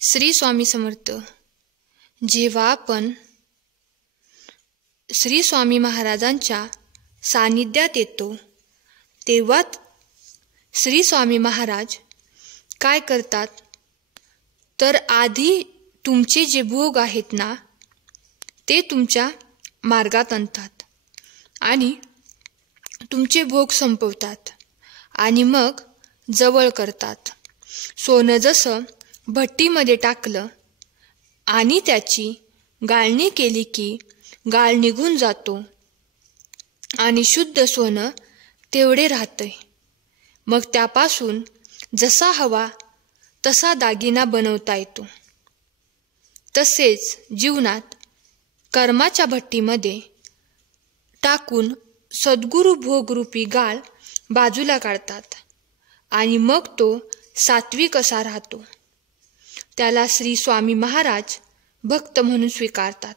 श्री स्वामी समर्थ. जेव्हा आपण श्री स्वामी महाराजांच्या सानिध्यात येतो तेव्हा श्री स्वामी महाराज काय करतात तर आधी तुमचे जे भोग आहेत ना ते तुमच्या मार्गात आणतात आणि तुमचे भोग संपवतात आणि मग जवळ करतात. सोनं जसं भट्टीमध्ये टाकलं आणि त्याची गाळणी केली की गाळ निघून जातो आणि शुद्ध सोनं तेवढे राहतंय. मग त्यापासून जसा हवा तसा दागिना बनवता येतो. तसेच जीवनात कर्माच्या भट्टीमध्ये टाकून सद्गुरू भोगरूपी गाळ बाजूला काढतात आणि मग तो सात्विक असा राहतो. त्याला श्री स्वामी महाराज भक्त म्हणून स्वीकारतात.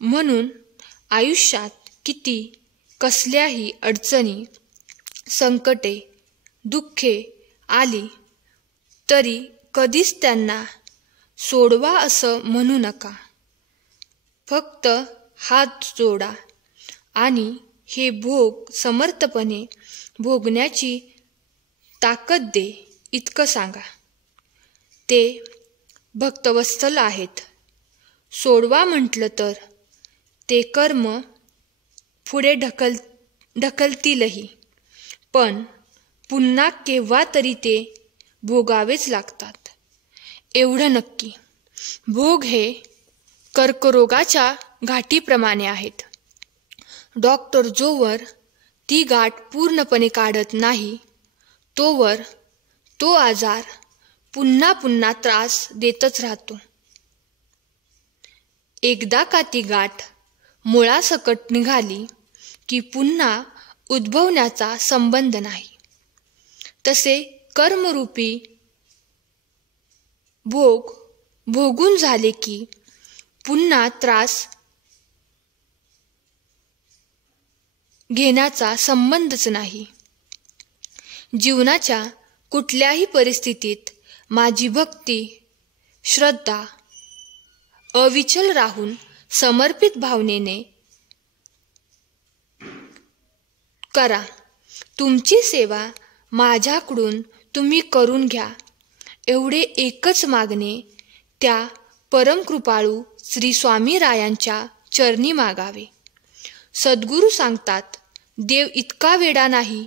म्हणून आयुष्यात किती कसल्याही अडचणी, संकटे, दुःखे आली तरी कधीच त्यांना सोडवा असं म्हणू नका. फक्त हात जोडा आणि हे भोग समर्थपणे भोगण्याची ताकद दे इतकं सांगा. ते भक्तवत्सल आहेत. सोडवा म्हटलं तर ते कर्म पुढे ढकलतीलही, पण पुन्हा केव्हा तरी ते भोगावेच लागतात. एवढं नक्की. भोग हे कर्करोगाच्या गाठीप्रमाणे आहेत. डॉक्टर जोवर ती गाठ पूर्णपणे काढत नाही तोवर तो आजार पुन्हा पुन्हा त्रास देतच राहतो. एकदा का ती गाठ मुळासकट निघाली की पुन्हा उद्भवण्याचा संबंध नाही. तसे कर्मरूपी भोग भोगून झाले की पुन्हा त्रास घेण्याचा संबंधच नाही. जीवनाच्या कुठल्याही परिस्थितीत माझी भक्ती, श्रद्धा अविचल राहून समर्पित भावनेने करा. तुमची सेवा माझ्याकडून तुम्ही करून घ्या एवढे एकच मागणे त्या परमकृपाळू श्री स्वामी रायांच्या चरणी मागावे. सद्गुरू सांगतात, देव इतका वेडा नाही.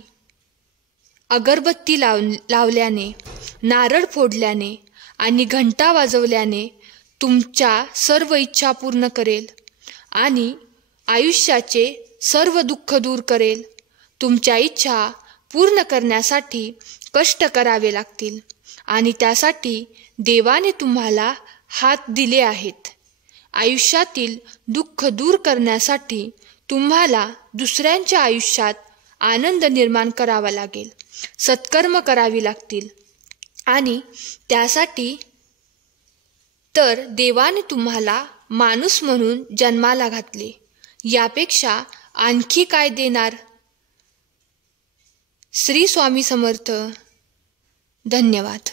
अगरबत्ती लावल्याने, नारळ फोडल्याने आणि घंटा वाजवल्याने तुमच्या सर्व इच्छा पूर्ण करेल आणि आयुष्याचे सर्व दुःख दूर करेल. तुमच्या इच्छा पूर्ण करण्यासाठी कष्ट करावे लागतील आणि त्यासाठी देवाने तुम्हाला हात दिले आहेत. आयुष्यातील दुःख दूर करण्यासाठी तुम्हाला दुसऱ्यांच्या आयुष्यात आनंद निर्माण करावा लागेल. सत्कर्म करावी लागतील आणि त्यासाठी तर देवाने तुम्हाला माणूस म्हणून जन्माला घातले. यापेक्षा आणखी काय देणार. श्री स्वामी समर्थ. धन्यवाद.